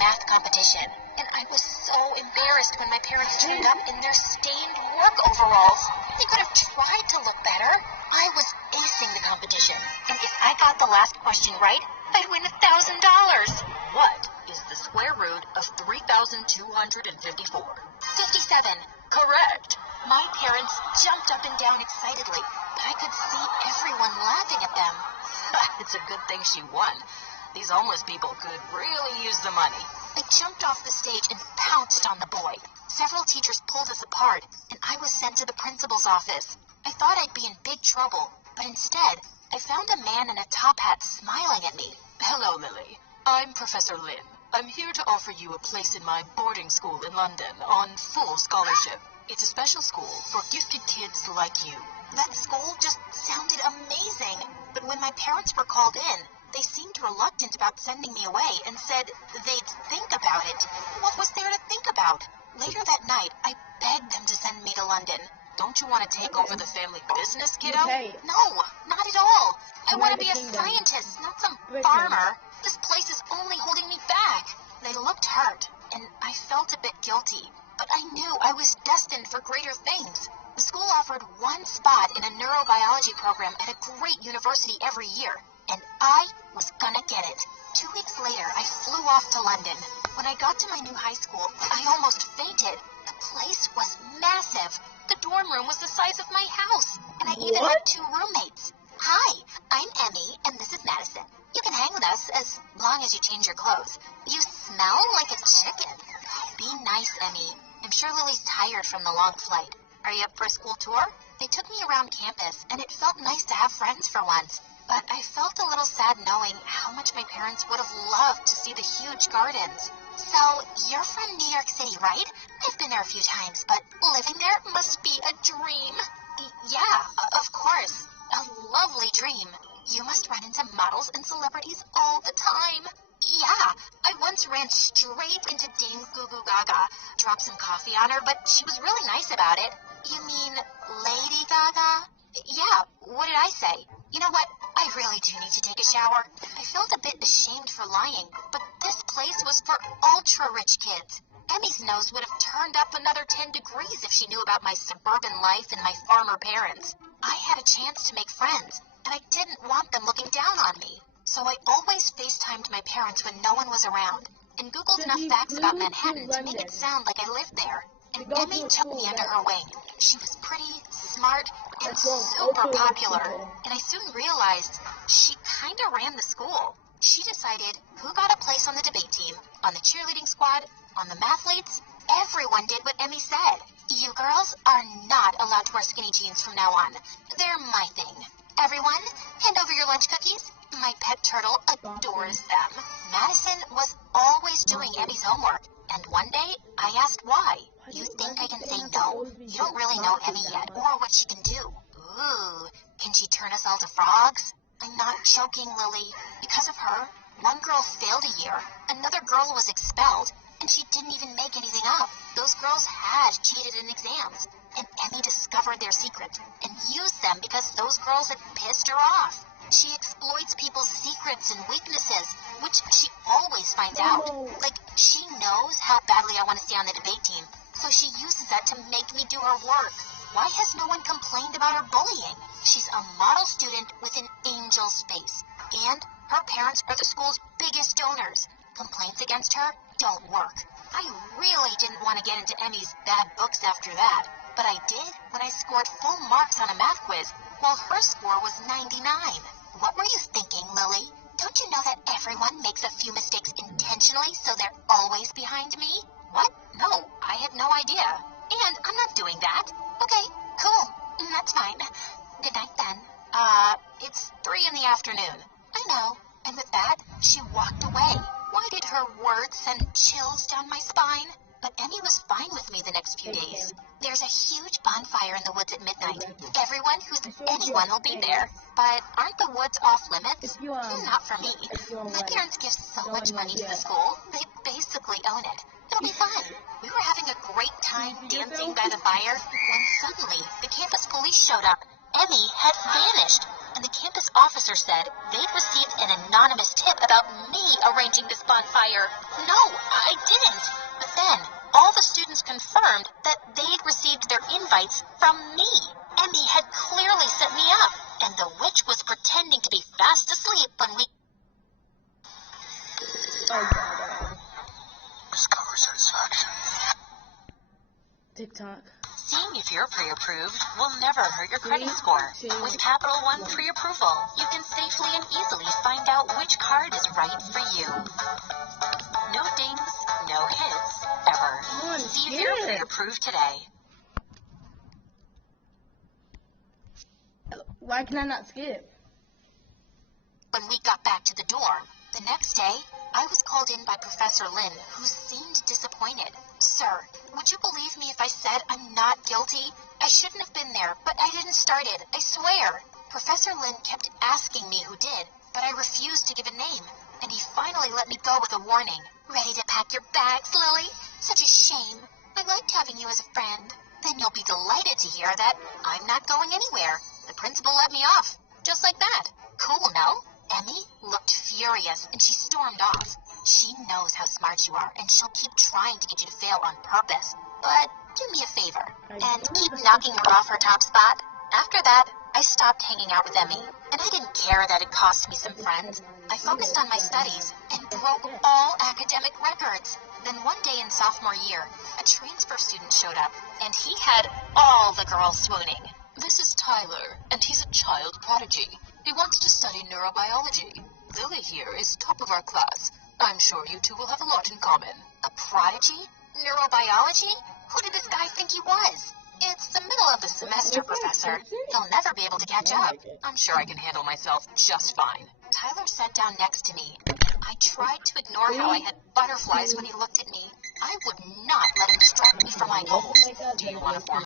math competition, and I was so embarrassed when my parents turned up in their stained work overalls. They could have tried to look better. I was acing the competition, and if I got the last question right, I'd win $1,000. What is the square root of 3,254? 57. Correct. My parents jumped up and down excitedly, but I could see everyone laughing at them. It's a good thing she won. These homeless people could really use the money. I jumped off the stage and pounced on the boy. Several teachers pulled us apart, and I was sent to the principal's office. I thought I'd be in big trouble, but instead, I found a man in a top hat smiling at me. Hello, Lily. I'm Professor Lin. I'm here to offer you a place in my boarding school in London on full scholarship. It's a special school for gifted kids like you. That school just sounded amazing, but when my parents were called in, they seemed reluctant about sending me away and said they'd think about it. What was there to think about? Later that night, I begged them to send me to London. Don't you want to take over the family business, kiddo? No, not at all. I want to be a scientist, not some farmer. This place is only holding me back. They looked hurt, and I felt a bit guilty, but I knew I was destined for greater things. The school offered one spot in a neurobiology program at a great university every year, and I was gonna get it. 2 weeks later, I flew off to London. When I got to my new high school, I almost fainted. The place was massive. The dorm room was the size of my house, and I even had 2 roommates. Hi, I'm Emmy, and this is Madison. You can hang with us as long as you change your clothes. You smell like a chicken. Be nice, Emmy. I'm sure Lily's tired from the long flight. Are you up for a school tour? They took me around campus, and it felt nice to have friends for once. But I felt a little sad knowing how much my parents would have loved to see the huge gardens. So, you're from New York City, right? I've been there a few times, but living there must be a dream. Yeah, of course. A lovely dream. You must run into models and celebrities all the time. Yeah, I once ran straight into Dame Goo Gaga. Dropped some coffee on her, but she was really nice about it. You mean Lady Gaga? Yeah, what did I say? You know what? I really do need to take a shower. I felt a bit ashamed for lying, but this place was for ultra-rich kids. Emmy's nose would have turned up another 10 degrees if she knew about my suburban life and my farmer parents. I had a chance to make friends, and I didn't want them looking down on me. So I always FaceTimed my parents when no one was around, and Googled enough facts about Manhattan to make it sound like I lived there. And Emmy took me under her wing. She was pretty, smart, and super popular, and I soon realized she kinda ran the school. She decided who got a place on the debate team, on the cheerleading squad, on the mathletes. Everyone did what Emmy said. You girls are not allowed to wear skinny jeans from now on. They're my thing. Everyone, hand over your lunch cookies. My pet turtle adores them. Madison was always doing Emmy's homework, and one day I asked why. You think I can say no? You don't really know Emmy yet, or what she can do. Ooh, can she turn us all to frogs? I'm not joking, Lily. Because of her, one girl failed a year, another girl was expelled, and she didn't even make anything up. Those girls had cheated in exams, and Emmy discovered their secret and used them because those girls had pissed her off. She exploits people's secrets and weaknesses, which she always finds out. Like, she knows how badly I want to stay on the debate team, so she uses that to make me do her work. Why has no one complained about her bullying? She's a model student with an angel's face, and her parents are the school's biggest donors. Complaints against her don't work. I really didn't want to get into Emmy's bad books after that, but I did when I scored full marks on a math quiz, while her score was 99. What were you thinking, Lily? Don't you know that everyone makes a few mistakes intentionally so they're always behind me? What? No, I had no idea. And I'm not doing that. Okay, cool. That's fine. Good night then. It's 3 in the afternoon. I know. And with that, she walked away. Why did her words send chills down my spine? But Emmy was fine with me the next few days. There's a huge bonfire in the woods at midnight. Everyone who's anyone will be there. But aren't the woods off limits? Not for me. My parents give so much money to the school, they basically own it. It'll be fun. We were having a great time dancing by the fire when suddenly the campus police showed up. Emmy had vanished, and the campus officer said they'd received an anonymous tip about me arranging this bonfire. No, I didn't. But then, all the students confirmed that they'd received their invites from me. Emmy had clearly set me up, and the witch was pretending to be fast asleep when we... Oh, God. Discover satisfaction. TikTok. Seeing if you're pre-approved will never hurt your credit score. With Capital One pre-approval, you can safely and easily find out which card is right for you. No dings, no hits, ever. See if you're pre-approved today. Why can I not skip? When we got back to the dorm, the next day, I was called in by Professor Lin, who seemed disappointed. Sir, would you believe me if I said I'm not guilty? I shouldn't have been there, but I didn't start it, I swear. Professor Lin kept asking me who did, but I refused to give a name, and he finally let me go with a warning. Ready to pack your bags, Lily? Such a shame. I liked having you as a friend. Then you'll be delighted to hear that I'm not going anywhere. The principal let me off, just like that. Cool, no? Emmy looked furious, and she stormed off. She knows how smart you are, and she'll keep trying to get you to fail on purpose. But do me a favor, and keep knocking her off her top spot. After that, I stopped hanging out with Emmy, and I didn't care that it cost me some friends. I focused on my studies and broke all academic records. Then one day in sophomore year, a transfer student showed up, and he had all the girls swooning. This is Tyler, and he's a child prodigy. He wants to study neurobiology. Lily here is top of our class. I'm sure you two will have a lot in common. A prodigy? Neurobiology? Who did this guy think he was? It's the middle of the semester, Professor. He'll never be able to catch up. I'm sure I can handle myself just fine. Tyler sat down next to me. I tried to ignore how I had butterflies when he looked at me. I would not let him distract me from my goals. Do you want to form